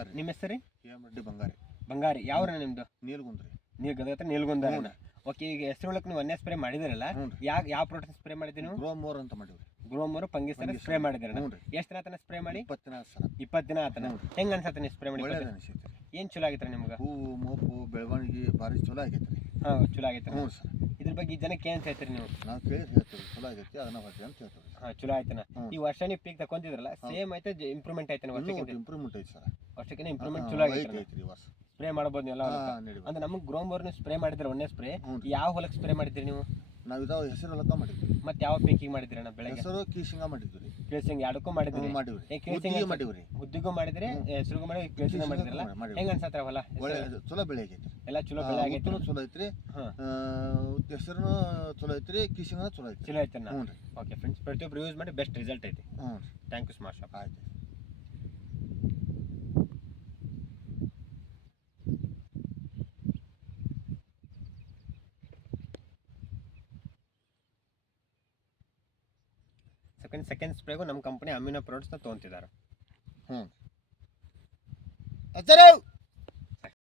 ನಿಮ್ಮ ಹೆಸರು ರೀ? KM ಬಂಗಾರಿ. ಬಂಗಾರಿ. ಯಾವ್ರ ನಿಮ್ದು? ನೀಲ್ಗುಂದ್ರಿ. ನೀವು ಗದಗ ಹತ್ರ ನೀಲ್ಗುಂದ. ಓಕೆ, ಈಗ ಹೆಸರು ಒಳಗೆ ನೀವು ಒಂದೇ ಸ್ಪ್ರೇ ಮಾಡಿದಿರಲ್ಲ, ಯಾವ ಪ್ರಾಡಕ್ಟ್ ಸ್ಪ್ರೇ ಮಾಡಿದ್ರಿ ನೀವು? ಗ್ರೋಮೋರ್ ಅಂತ ಮಾಡಿವ್ರಿ. ಗ್ರೋಮೋರ್ ಫಂಗಿಸೈಡ್ ಸ್ಪ್ರೇ ಮಾಡಿದಿರ? ಎಷ್ಟು ದಿನ ಆತನ ಸ್ಪ್ರೇ ಮಾಡಿ? 20 ದಿನ ಸರ್. 20 ದಿನ ಆತನ. ಹೆಂಗ್ ಅನ್ಸತ್ತೆ ನೀವು ಸ್ಪ್ರೇ ಮಾಡಿ? ಒಳ್ಳೇದು ಅನಿಸೈತ್ರಿ. ಏನು ಚಲೋ ಆಗೈತ್ರಿ ನಿಮ್ಗೆ? ಹೂವು ಮೋಪು ಬೆಳವಣಿಗೆ ಭಾರಿ ಚಲೋ ಆಗೈತ್ರಿ. ಹಾಂ, ಚಲೋ ಆಗೈತೆ. ಹ್ಞೂ ಸರ್. ಇದ್ರ ಬಗ್ಗೆ ಈ ಜನಕ್ಕೆ ಏನು ಹೇಳ್ತೀರಿ ನೀವು? ನಾವು ಕೇಳಿ ಹೇಳ್ತೀವಿ ಚಲೋ ಆಗೈತಿ, ಅದನ್ನ ಹೊಟ್ಟೆ ಅಂತ ಹೇಳ್ತೀವಿ. ಹಾಂ, ಚಲೋ ಆಯ್ತನ. ಈ ವರ್ಷ ನೀವು ಪೀಕ್ ತಗೊಂತಿದ್ರಲ್ಲ, ಸೇಮ್ ಐತೆ ಇಂಪ್ರೂವ್ಮೆಂಟ್ ಐತೆ? ಇಂಪ್ರೂವ್ಮೆಂಟ್ ಐತಿ ಸರ್. ವರ್ಷಕ್ಕೆ ಇಂಪ್ರೂವ್ಮೆಂಟ್ ಚಲೋ ಆಗೈತೆ. ವರ್ಷ ಸ್ಪ್ರೇ ಮಾಡ್ಬೋದು ನೀವು ಎಲ್ಲ. ಅಂದ್ರೆ ನಮಗೆ ಗ್ರೋಮೋರ್ನ ಸ್ಪ್ರೇ ಮಾಡಿದ್ರೆ ಒಂದೇ ಸ್ಪ್ರೇ ಯಾವ ಹೊಲಕ್ಕೆ ಸ್ಪ್ರೇ ಮಾಡಿದ್ರಿ ನೀವು? ನಾವು ಇದಾವ ಹೆಸರು ಹೊಲಕ್ಕ ಮಾಡಿದ್ವಿ. ಮತ್ತೆ ಯಾವ ಪೀಕಿಗೆ ಮಾಡಿದ್ರಿ ಅಣ್ಣ? ಬೆಳಗ್ಗೆ ಹೆಸರು ಕೀಶಿಂಗ ಮಾಡಿದ್ವಿ. ಕೇಳ್ಸಿಂಗ್ ಎರಡಕ್ಕೂ ಮಾಡಿದ್ರಿ? ಮಾಡಿವ್ರಿ. ಉದ್ದಿಗೂ ಮಾಡಿದ್ರಿ, ಹೆಸರಿಗೂ ಮಾಡಿ, ಕೇಳ್ಸಿಂಗ ಮಾಡಿದ್ರಲ್ಲ. ಹೆಂಗ ಅನ್ಸತ್ರ ಹೊಲ? ಚಲೋ ಬೆಳೆ ಆಗೈತಿ. ಎಲ್ಲ ಚಲೋ ಬೆಳೆ ಆಗೈತಿ. ಚಲೋ ಐತ್ರಿ. ಹೆಸರು ಚಲೋ ಐತ್ರಿ, ಕೀಶಿಂಗ ಚಲೋ ಐತಿ. ಚಲೋ ಐತಣ್ಣ. ಓಕೆ ಫ್ರೆಂಡ್ಸ್, ಪ್ರತಿಯೊಬ್ಬರು ಯೂಸ್ ಮಾಡಿ, ಬೆಸ್ಟ್ ರಿಸಲ್ಟ್ ಐತಿ. Thank you smart shop. ಆಯ್ತು. ಸೆಕೆಂಡ್ ಸ್ಪ್ರೇಗೂ ನಮ್ಮ ಕಂಪನಿ ಅಮಿನೋ ಪ್ರಾಡಕ್ಟ್ಸ್ನ ತೊಗೊಂತಿದ್ದಾರೆ. ಅಜ್ಜರವ್